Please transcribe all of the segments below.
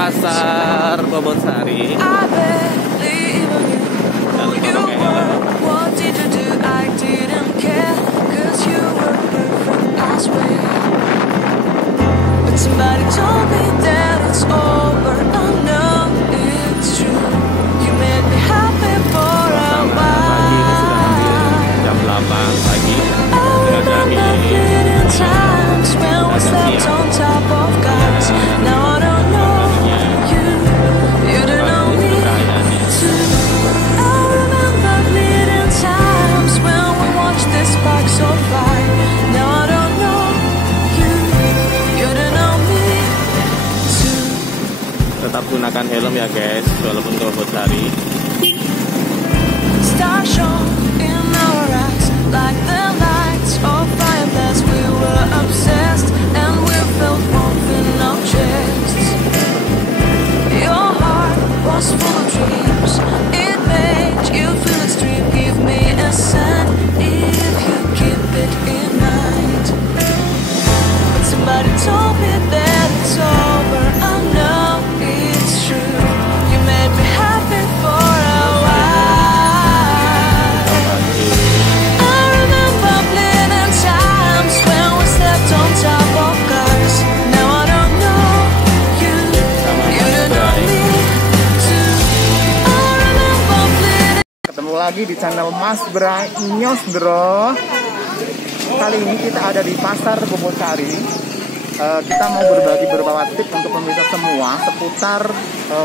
Pasar Bobonsari. Somebody told me that it's over. Oh no, it's true. You made me happy for a while. Jam 8 pagi. I remember fleeting times when we slept on top of cars. Now I don't know you. You don't know me too. I remember fleeting times when we watched the sparks so fly. Now I don't know you. You don't know me too. Tetap gunakan helm ya guys, walaupun ke Bobonsari. Stars shone in our eyes like the lights of fireflies. We were obsessed and we felt warmth in our chests. Your heart was full of dreams. It made you feel extreme. Give me a sign if you keep it in mind. But somebody told me that it's over. I know it's true. You made me happy for a while. I remember fleeting times when we slept on top of cars. Now I don't know you. You don't know me too. I remember fleeting. Ketemu lagi di channel Mas Bray Nyos Bro. Kali ini kita ada di Pasar Bobonsari. Kita mau berbagi beberapa tips untuk pemirsa semua seputar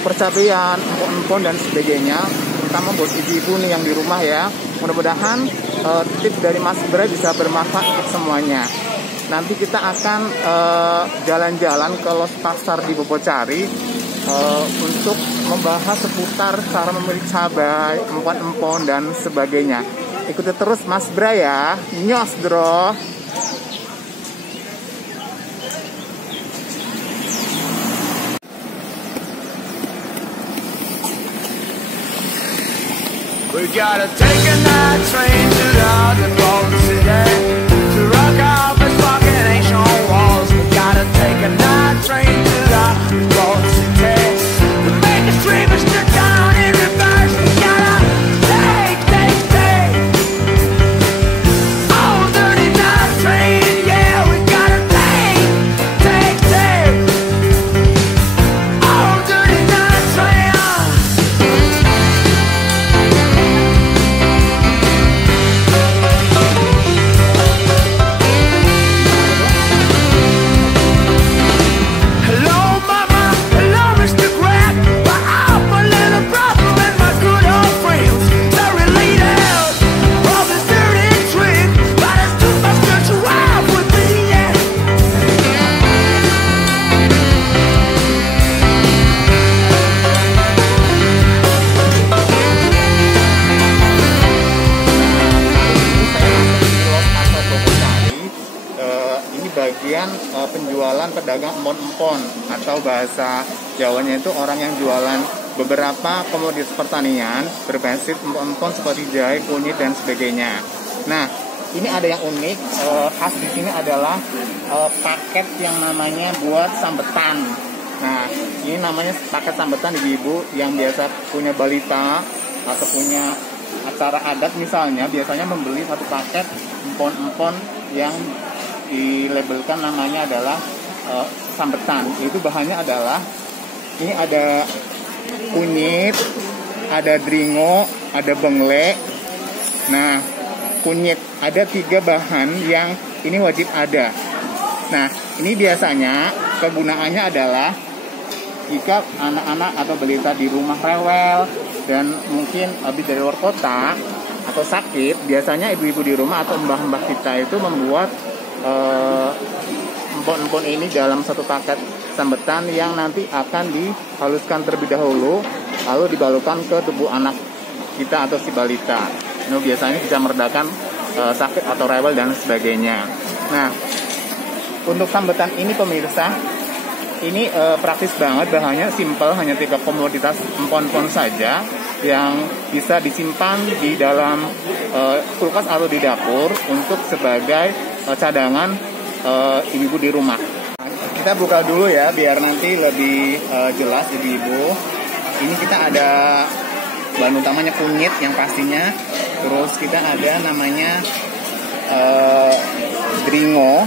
percabean, empon dan sebagainya. Terutama buat ibu-ibu nih yang di rumah ya. Mudah-mudahan tips dari Mas Bray bisa bermanfaat untuk semuanya. Nanti kita akan jalan-jalan ke los pasar di Bobonsari untuk membahas seputar cara memilih cabai, empon-empon dan sebagainya. Ikuti terus Mas Bray ya. Nyos Bro. We gotta take a night train to the underground city to rock out the fucking ancient walls. We gotta take a night train to the underground city to make the streamers turn down in reverse. We gotta take oh, dirty night train, yeah. We gotta take oh, dirty night train. Bagian penjualan pedagang empon-empon atau bahasa Jawanya itu orang yang jualan beberapa komoditas pertanian berbasis empon-empon seperti jahe, kunyit dan sebagainya. Nah, ini ada yang unik, khas di sini adalah paket yang namanya buat sambetan. Nah, ini namanya paket sambetan ibu-ibu yang biasa punya balita atau punya acara adat misalnya, biasanya membeli satu paket empon-empon yang dilabelkan namanya adalah sambetan. Itu bahannya adalah ini ada kunyit, ada dringo, ada bengle. Nah, kunyit ada 3 bahan yang ini wajib ada. Nah, ini biasanya kegunaannya adalah jika anak-anak atau balita di rumah rewel dan mungkin habis dari luar kota atau sakit, biasanya ibu-ibu di rumah atau mbah-mbah kita itu membuat empon-empon ini dalam satu paket sambetan yang nanti akan dihaluskan terlebih dahulu, lalu dibalukan ke tubuh anak kita atau si balita. Ini biasanya bisa meredakan sakit atau rewel dan sebagainya. Nah, untuk sambetan ini pemirsa, ini praktis banget, bahannya simple, hanya 3 komoditas empon-empon saja yang bisa disimpan di dalam kulkas atau di dapur untuk sebagai cadangan ibu-ibu di rumah. Kita buka dulu ya biar nanti lebih jelas ibu-ibu. Ini kita ada bahan utamanya kunyit yang pastinya. Terus kita ada namanya dringo.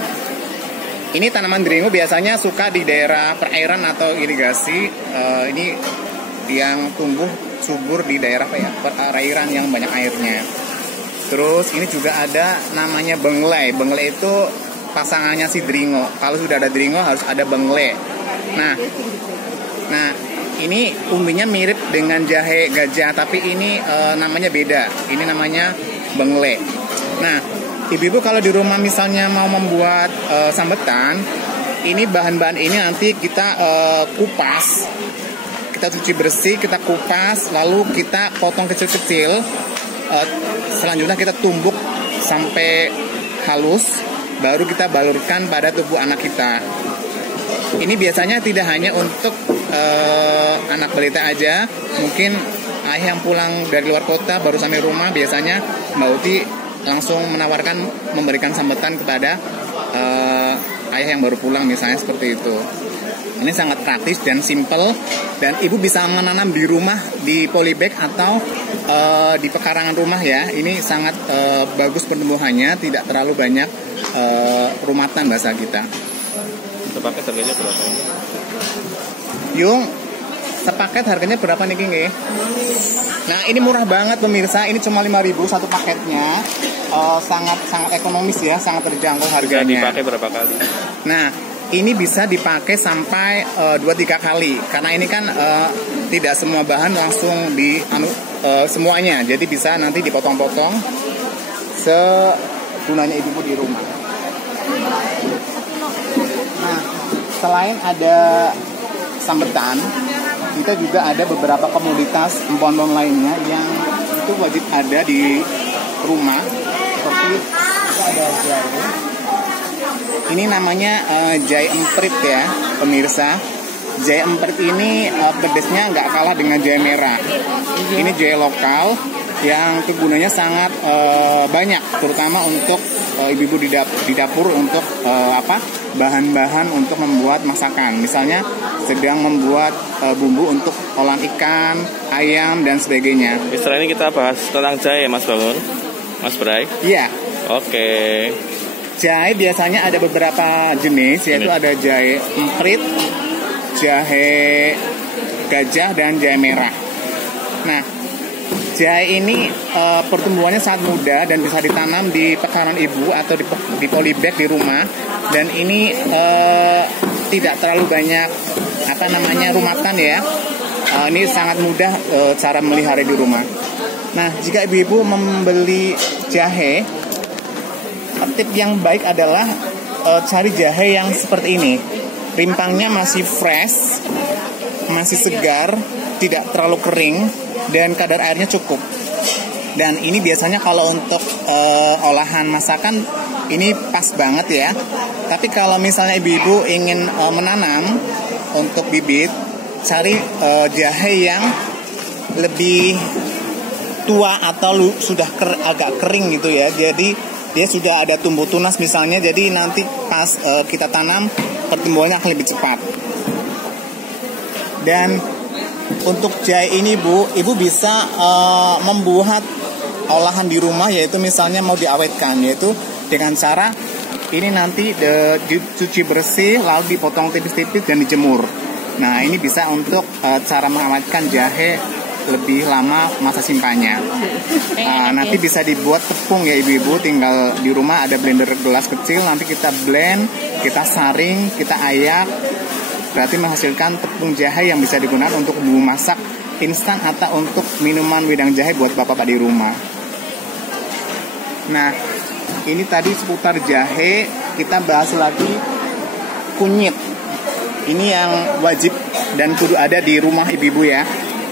Ini tanaman dringo biasanya suka di daerah perairan atau irigasi. Ini yang tumbuh subur di daerah perairan yang banyak airnya. Terus ini juga ada namanya benglai. Benglai itu pasangannya si dringo. Kalau sudah ada dringo harus ada benglai. Nah ini umbinya mirip dengan jahe gajah, tapi ini namanya beda. Ini namanya benglai. Nah, ibu-ibu kalau di rumah misalnya mau membuat sambetan, ini bahan-bahan ini nanti kita kupas. Kita cuci bersih, kita kupas, lalu kita potong kecil-kecil. Selanjutnya kita tumbuk sampai halus, baru kita balurkan pada tubuh anak kita. Ini biasanya tidak hanya untuk anak balita aja. Mungkin ayah yang pulang dari luar kota baru sampai rumah, biasanya Mbak Uti langsung memberikan sambutan kepada ayah yang baru pulang misalnya seperti itu. Ini sangat praktis dan simple, dan ibu bisa menanam di rumah di polybag atau di pekarangan rumah ya. Ini sangat bagus pertumbuhannya, tidak terlalu banyak rumatan bahasa kita. Sepaket harganya berapa ini? Yung, sepaket harganya berapa nih King? Nah ini murah banget pemirsa, ini cuma 5.000 satu paketnya. Sangat ekonomis ya, sangat terjangkau harganya. Bisa dipakai berapa kali? Nah ini bisa dipakai sampai 2-3 kali, karena ini kan tidak semua bahan langsung semuanya, jadi bisa nanti dipotong-potong segunanya ibu di rumah. Nah, selain ada sambetan, kita juga ada beberapa komoditas empon-empon lainnya yang itu wajib ada di rumah, seperti kita ada jahe. Ini namanya jahe emprit ya pemirsa. Jahe emprit ini pedesnya nggak kalah dengan jahe merah. Ini jahe lokal yang kegunaannya sangat banyak, terutama untuk ibu-ibu di dapur untuk bahan-bahan untuk membuat masakan. Misalnya sedang membuat bumbu untuk olahan ikan, ayam dan sebagainya. Setelah ini kita bahas tentang jahe Mas Bangun, Mas Bray. Iya. Oke. Jahe biasanya ada beberapa jenis, yaitu ada jahe emprit, jahe gajah, dan jahe merah. Nah, jahe ini pertumbuhannya sangat mudah dan bisa ditanam di pekarangan ibu atau di polybag di rumah. Dan ini tidak terlalu banyak rumatan ya. Ini sangat mudah cara melihara di rumah. Nah, jika ibu-ibu membeli jahe, tip yang baik adalah cari jahe yang seperti ini. Rimpangnya masih fresh, masih segar, tidak terlalu kering, dan kadar airnya cukup. Dan ini biasanya kalau untuk olahan masakan ini pas banget ya. Tapi kalau misalnya ibu-ibu ingin menanam untuk bibit, cari jahe yang lebih tua atau sudah agak kering gitu ya. Jadi dia sudah ada tumbuh tunas misalnya, jadi nanti pas kita tanam pertumbuhannya akan lebih cepat. Dan untuk jahe ini ibu bisa membuat olahan di rumah, yaitu misalnya mau diawetkan, yaitu dengan cara ini nanti dicuci bersih lalu dipotong tipis-tipis dan dijemur. Nah ini bisa untuk cara mengawetkan jahe lebih lama masa simpannya. Nanti bisa dibuat tepung ya ibu-ibu, tinggal di rumah ada blender gelas kecil, nanti kita blend, kita saring, kita ayak, berarti menghasilkan tepung jahe yang bisa digunakan untuk bumbu masak instan atau untuk minuman wedang jahe buat bapak-bapak di rumah. Nah ini tadi seputar jahe, kita bahas lagi kunyit. Ini yang wajib dan kudu ada di rumah ibu-ibu ya.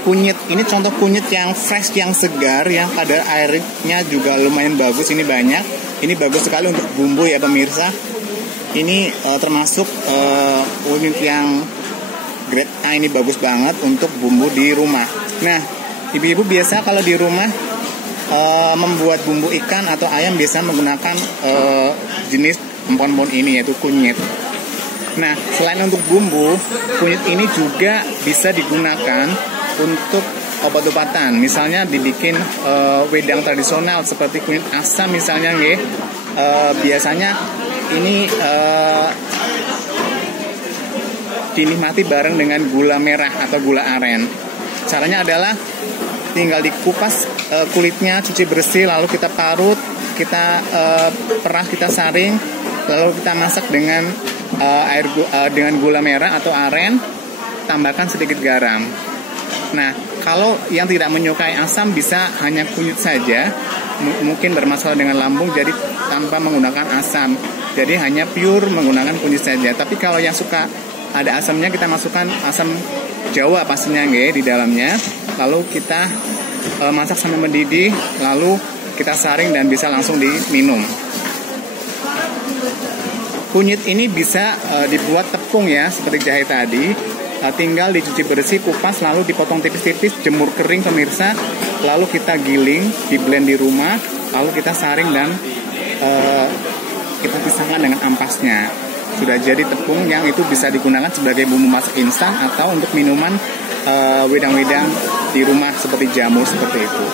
Kunyit, ini contoh kunyit yang fresh, yang segar, yang kadar airnya juga lumayan bagus, ini banyak. Ini bagus sekali untuk bumbu ya pemirsa. Ini termasuk kunyit yang grade A, ini bagus banget untuk bumbu di rumah. Nah, ibu-ibu biasa kalau di rumah membuat bumbu ikan atau ayam biasa menggunakan jenis empon-empon ini, yaitu kunyit. Nah, selain untuk bumbu, kunyit ini juga bisa digunakan untuk obat-obatan. Misalnya dibikin wedang tradisional seperti kunyit asam misalnya, nggih. Biasanya ini dinikmati bareng dengan gula merah atau gula aren. Caranya adalah tinggal dikupas kulitnya, cuci bersih, lalu kita parut, kita perah, kita saring, lalu kita masak dengan dengan gula merah atau aren, tambahkan sedikit garam. Nah, kalau yang tidak menyukai asam bisa hanya kunyit saja, mungkin bermasalah dengan lambung, jadi tanpa menggunakan asam. Jadi hanya pure menggunakan kunyit saja. Tapi kalau yang suka ada asamnya, kita masukkan asam Jawa pastinya nggih di dalamnya. Lalu kita masak sampai mendidih, lalu kita saring dan bisa langsung diminum. Kunyit ini bisa dibuat tepung ya, seperti jahe tadi. Tinggal dicuci bersih, kupas, lalu dipotong tipis-tipis, jemur kering pemirsa. Lalu kita giling, di blend di rumah, lalu kita saring dan kita pisahkan dengan ampasnya. Sudah jadi tepung yang itu bisa digunakan sebagai bumbu masak instan atau untuk minuman wedang-wedang di rumah seperti jamu seperti itu.